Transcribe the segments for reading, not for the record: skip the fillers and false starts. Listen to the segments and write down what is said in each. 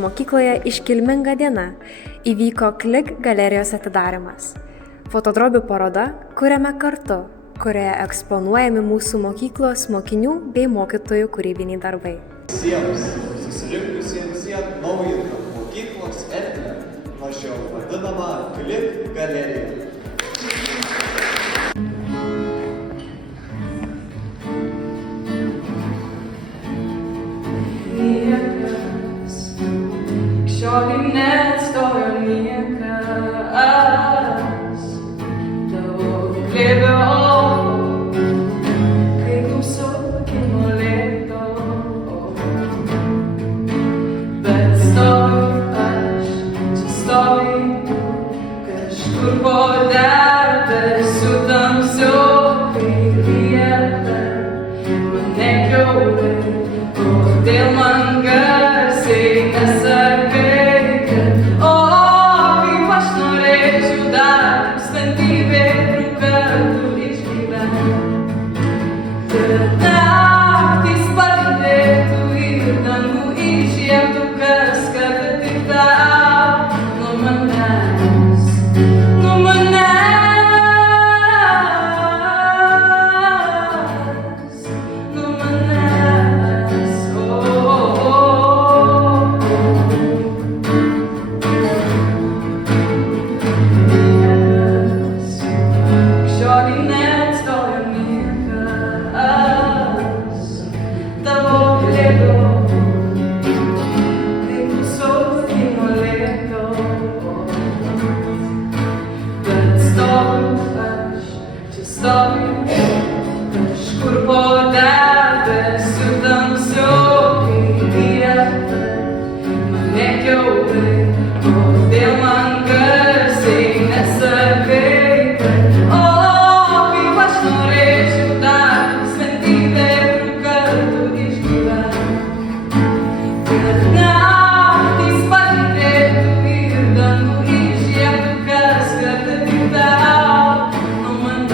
mūsų mokykloje iškilminga diena. Įvyko Klik galerijos atidarymas. Fotodrobių paroda Kuriame kartu, kurioje eksponuojami mūsų mokyklos mokinių bei mokytojų kūrybiniai darbai. Visiems susirinkusiems į atnaujintą mokyklos erdvę, mažiau vadinamą Klik galeriją. Niekas, šiolei neatstojo niekas, daug glėbio oro, kai klausau kino lėto, bet stoviu aš, čia stovi tu, kažkur po debesiu tamsiu, kaip vieta, mane kiaurai. Kodėl man garsiai nesakai, kad o, kaip aš norėčiau dar tūkstantybė kartų išgyventi, kad naktys palydėtų ir dangų įžiebtų kas kartą tik tau nuo manęs, nuo manęs. Kažkur po debesiu tamsiu, kaip vieta, mane kiaurai. Kodėl man garsiai nesakai, kad o, kaip aš norėčiau dar tūkstantybę kartų išgyventi, kad naktys palydėtų ir dangų įžiebtų kas kartą tik tau nuo manęs.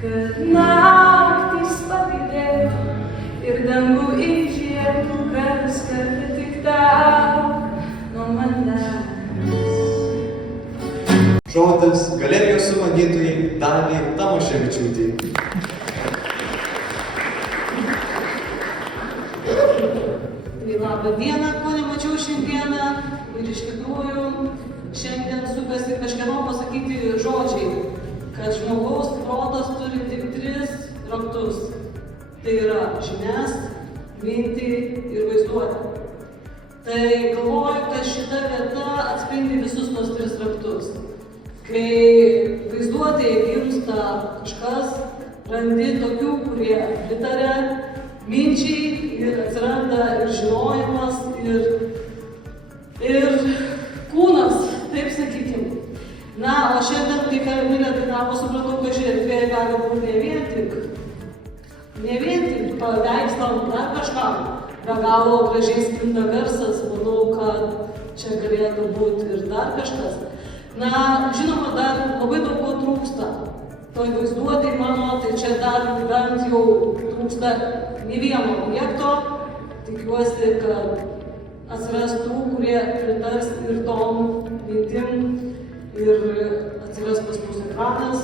Kad naktys pavydėtų ir dangų įžiebtų kas kartą tik tau nuo manęs. Žodis galerijos sumanytojai Daliai Tamoševičiūtei. Labą dieną, ko nemačiau šiandieną ir iš tikrųjų šiandien sukasi kažkieno pasakyti žodžiai, kad žmogaus protas turi tik 3 raktus. Tai yra žinias, mintį ir vaizduotę. Tai galvoju, kad šita vieta atspindi visus tos 3 raktus. Kai vaizduotėje gimsta kažkas, randi tokių, kurie pritaria minčiai ir atsiranda ir žinojimas, ir kūnas, taip sakykim. Na, o šiandien, kai Kamilė dainavo, supratau, kad ši erdvė gali būti ne vien tik paveikslam dar kažkam. Be galo gražiai sklinda garsas, manau, kad čia galėtų būti ir dar kažkas. Na, žinoma, dar labai daug ko trūksta. Toj vaizduotėj mano, tai čia dar bent jau trūksta ne vieno objekto. Tikiuosi, kad atsiras tų, kurie pritars ir tom mintim. Ir atsiras pas mus ekranas,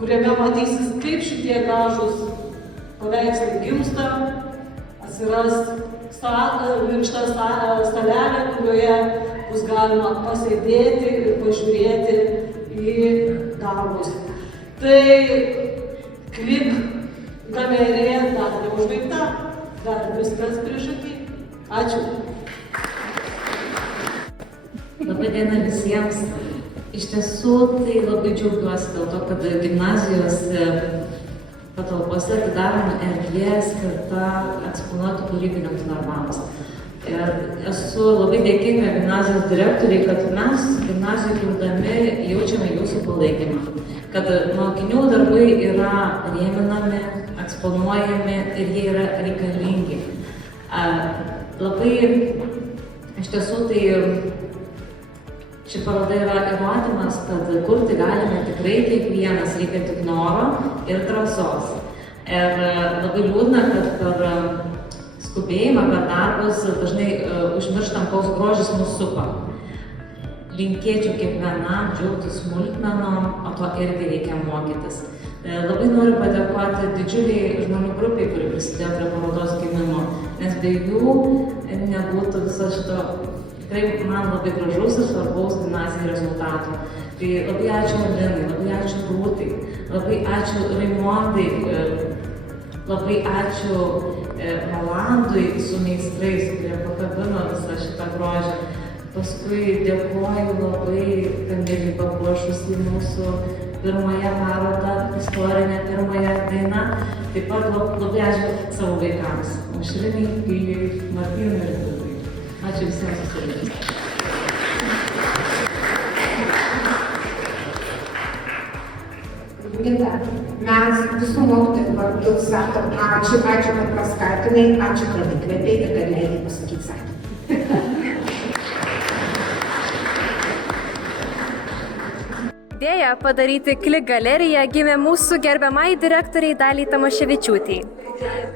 kuriame matysis, kaip šitie gražūs paveikslai gimsta. Atsiras minkšta stalelė, kurioje bus galima pasėdėti ir pažiūrėti į darbus. Tai Klik galerija dar neužbaigta, dar viskas priešaky. Ačiū. Labą dieną visiems. Iš tiesų, tai labai džiaugiuosi dėl to, kad gimnazijos patalpose atidaroma erdvė skirta eksponuoti kūrybiniams darbams. Ir esu labai dėkinga gimnazijos direktoriai, kad mes gimnazijoje kurdami jaučiame jūsų palaikymą. kad mokinių darbai yra rėminami, eksponuojami ir jie yra reikalingi. Labai iš tiesų tai ši paroda yra įrodymas, kad kurti galime tikrai kiekvienas, reikia tik noro ir drąsos. Ir labai liūdna, kad per skubėjimą, per darbus dažnai užmirštam, koks grožis mūsų supa. Linkėčiau kiekvienam džiaugtis smulkmenom, o to irgi reikia mokytis. Labai noriu padėkoti didžiuliai žmonių grupiai, kuri prisidėjo prie parodos gimimo, nes be jų nebūtų viso šito tikrai man labai gražaus ir svarbaus gimnazijos rezultatų. Tai labai ačiū Alinai, labai ačiū Rūtai, labai ačiū Raimondai, labai ačiū Rolandui su meistrais, kurie pakabino visą šitą grožį. Paskui dėkoju labai Kamilei papuošusi mūsų pirmąją parodą, istorinę pirmąją dainą. Taip pat labai ačiū savo vaikams, Aušrinai, Pijui, Martynui ir Vidui. Ačiū visiems susirinkusiems. Ginta, mes visų mokytojų vardu sakom ačiū, kad paskatinai, ačiū, kad įkvėpei ir kad leidai pasakyti sakinį. Idėja padaryti Klik galeriją gimė mūsų gerbiamai direktoriai Daliai Tamaševičiūtei.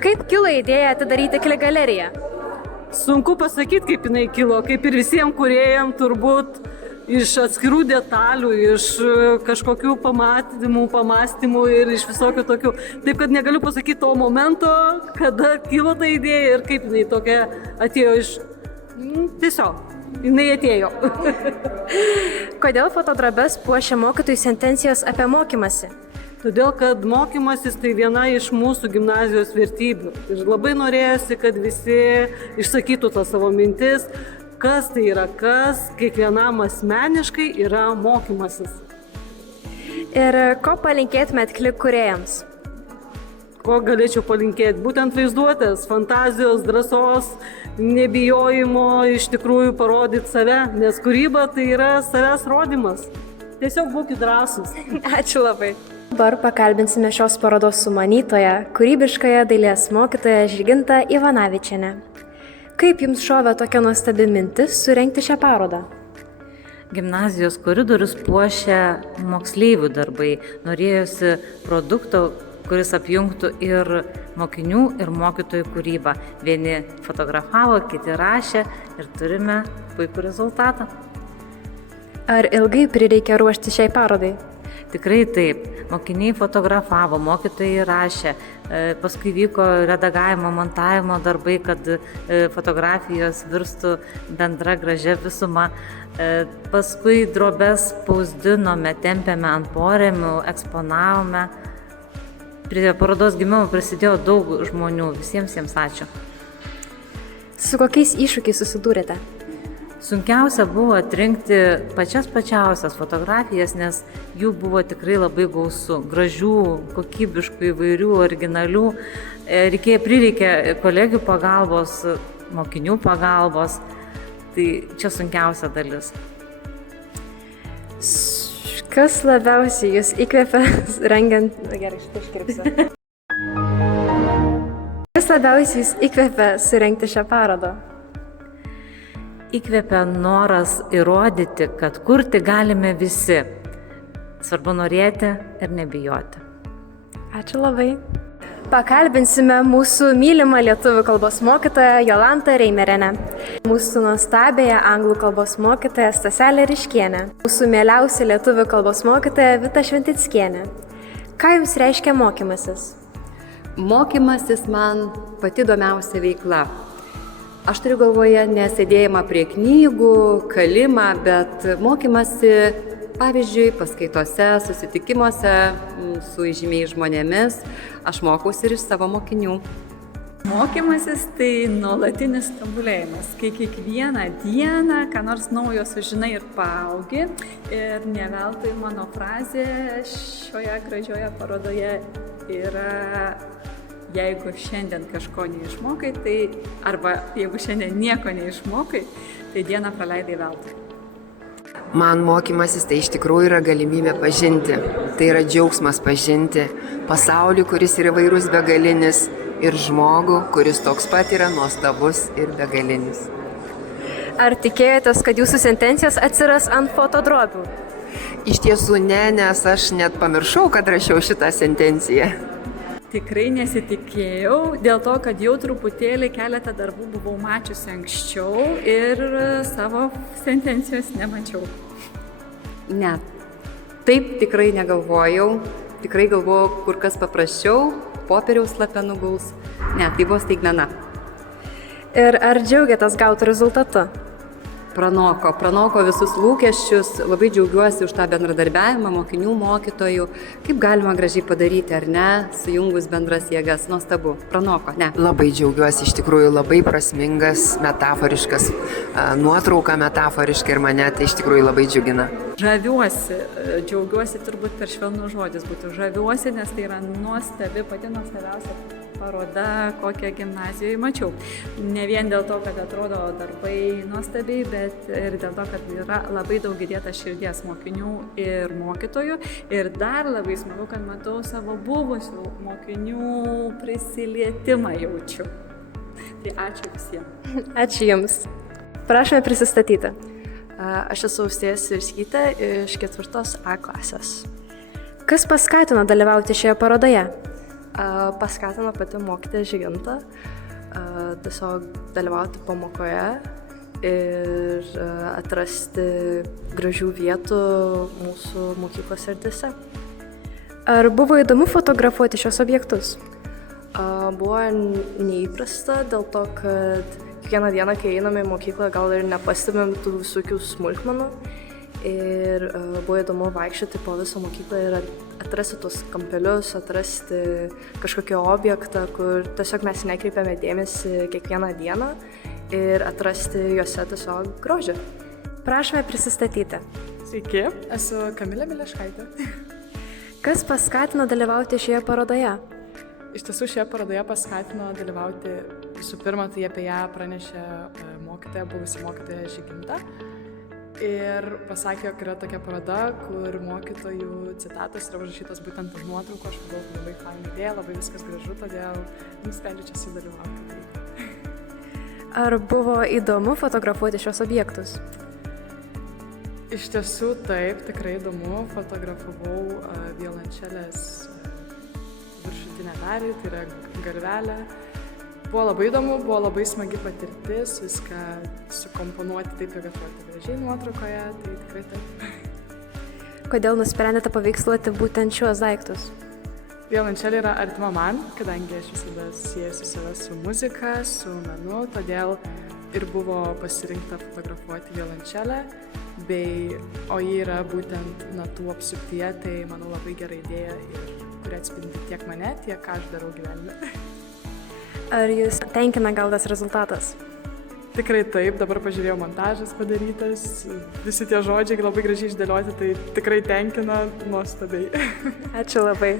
Kaip kilo idėja atidaryti Klik galeriją? Sunku pasakyti, kaip jinai kilo, kaip ir visiems kūrėjams turbūt iš atskirų detalių, iš kažkokių pamastymų ir iš visokių tokių. Taip, kad negaliu pasakyti to momento, kada kilo ta idėja ir kaip jinai tokia atėjo iš... Tiesiog, jinai atėjo. Kodėl fotodrobes puošia mokytojų sentencijos apie mokymasi? Todėl, kad mokymasis tai viena iš mūsų gimnazijos vertybių. Ir labai norėjosi, kad visi išsakytų tą savo mintis, kas tai yra, kas kiekvienam asmeniškai yra mokymasis. Ir ko palinkėtumėt Klik kūrėjams? Ko galėčiau palinkėti? Būtent vaizduotės, fantazijos, drąsos, nebijojimo iš tikrųjų parodyti save, nes kūryba tai yra savęs rodymas. Tiesiog būkite drąsūs. Ačiū labai. Dabar pakalbinsime šios parodos sumanytoją, kūrybiškąją dailės mokytoją Žygintą Ivanavičienę. Kaip jums šovė tokia nuostabi mintis surengti šią parodą? Gimnazijos koridorius puošia moksleivių darbai. Norėjosi produkto, kuris apjungtų ir mokinių, ir mokytojų kūrybą. Vieni fotografavo, kiti rašė ir turime puikų rezultatą. Ar ilgai prireikė ruošti šiai parodai? Tikrai taip. Mokiniai fotografavo, mokytojai rašė, paskui vyko redagavimo, montavimo darbai, kad fotografijos virstų bendra gražia visuma. Paskui drobes spausdinome, tempėme ant porėmių, eksponavome. Prie parodos gimimo prisidėjo daug žmonių. Visiems jiems ačiū. Su kokiais iššūkiais susidūrėte? Sunkiausia buvo atrinkti pačiausias fotografijas, nes jų buvo tikrai labai gausu. Gražių, kokybiškų, įvairių, originalių. Prireikė kolegių pagalbos, mokinių pagalbos. Tai čia sunkiausia dalis. Kas labiausiai jūs įkvėpė rengiant... Gerai, šitą iškirpsiu. Kas labiausiai jūs įkvėpė surengti šią parodą? Įkvėpia noras įrodyti, kad kurti galime visi. Svarbu norėti ir nebijoti. Ačiū labai. Pakalbinsime mūsų mylimą lietuvių kalbos mokytoją Jolantą Reimerienę, mūsų nuostabėją anglų kalbos mokytoją Staselę Ryškienę, mūsų mieliausią lietuvių kalbos mokytoją Vitą Šventickienę. Ką jums reiškia mokymasis? Mokymasis man pati įdomiausia veikla. Aš turiu galvoje nesėdėjimą prie knygų, kalimą, bet mokymasi, pavyzdžiui, paskaitose, susitikimuose su įžymiais žmonėmis. Aš mokausi ir iš savo mokinių. Mokymasis tai nuolatinis tobulėjimas, kai kiekvieną dieną ką nors naujo sužinai ir paaugi. Ir ne veltui mano frazė šioje gražioje parodoje yra: jeigu šiandien kažko neišmokai, tai arba jeigu šiandien nieko neišmokai, tai dieną praleidai veltui. Man mokymasis tai iš tikrųjų yra galimybė pažinti. Tai yra džiaugsmas pažinti pasaulį, kuris yra įvairus begalinis, ir žmogų, kuris toks pat yra nuostabus ir begalinis. Ar tikėjotės, kad jūsų sentencijos atsiras ant fotodrobių? Iš tiesų ne, nes aš net pamiršau, kad rašiau šitą sentenciją. Tikrai nesitikėjau, dėl to, kad jau truputėlį keletą darbų buvau mačiusi anksčiau ir savo sentencijos nemačiau. Ne, taip tikrai negalvojau, tikrai galvojau kur kas paprasčiau, popieriaus lape nuguls. Ne, tai buvo staigmena. Ir ar džiaugiatės gautų rezultatu? Pranoko visus lūkesčius, labai džiaugiuosi už tą bendradarbiavimą mokinių, mokytojų, kaip galima gražiai padaryti, ar ne, sujungus bendras jėgas, nuostabu, pranoko, ne. Labai džiaugiuosi, iš tikrųjų labai prasmingas, metaforiškas, nuotrauka metaforiška ir mane tai iš tikrųjų labai džiugina. Žaviuosi, džiaugiuosi turbūt per švelnų žodis būtų, žaviuosi, nes tai yra nuostabi, pati nuostabiausia paroda, kokią gimnazijoje mačiau. Ne vien dėl to, kad atrodo darbai nuostabiai, bet ir dėl to, kad yra labai daug įdėta širdies mokinių ir mokytojų. Ir dar labai smagu, kad matau savo buvusių mokinių prisilietimą jaučiu. Tai ačiū visiems. Ačiū Jums. Prašome prisistatyti. Aš esu Austėja Svirskytė iš 4 A klasės. Kas paskatino dalyvauti šioje parodoje? Paskatino pati mokytoja Žyginta tiesiog dalyvauti pamokoje ir atrasti gražių vietų mūsų mokyklos erdvėse. Ar buvo įdomu fotografuoti šios objektus? Buvo neįprasta dėl to, kad kiekvieną dieną, kai einame į mokyklą, gal ir nepastebim tų visokių smulkmenų. Ir buvo įdomu vaikščioti po visą mokyklą ir atrasti tos kampelius, atrasti kažkokį objektą, kur tiesiog mes nekreipiame dėmesį kiekvieną dieną ir atrasti juose tiesiog grožį. Prašome prisistatyti. Sveiki, esu Kamilė Mileškaitė. Kas paskatino dalyvauti šioje parodoje? Iš tiesų šioje parodoje paskatino dalyvauti visų pirma, tai apie ją pranešė mokytoja, buvusi mokytoja Žyginta. Ir pasakė, jog yra tokia paroda, kur mokytojų citatos yra užrašytos būtent už nuotraukų. Aš manau, labai faina idėja, labai viskas gražu, todėl nusprendžiau čia sudalyvauti. Ar buvo įdomu fotografuoti šios objektus? Iš tiesų taip, tikrai įdomu. Fotografavau violončelės viršutinę dalį, tai yra galvelę. Buvo labai įdomu, buvo labai smagi patirtis, viską sukomponuoti taip, jog atrodo gražiai nuotraukoje, tai tikrai taip. Kodėl nusprendėte paveiksluoti būtent šiuos daiktus? Violončelė yra artima man, kadangi aš visada sieju save su muzika, su menu, todėl ir buvo pasirinkta fotografuoti violončelę, o ji yra būtent natų apsuptyje, tai manau labai gera idėja, kuri atspindi tiek mane, tiek ką aš darau gyvenime. Ar jūs tenkina gal tas rezultatas? Tikrai taip, dabar pažiūrėjau montažas padarytas, visi tie žodžiai labai gražiai išdėlioti, tai tikrai tenkina nuostabiai. Ačiū labai.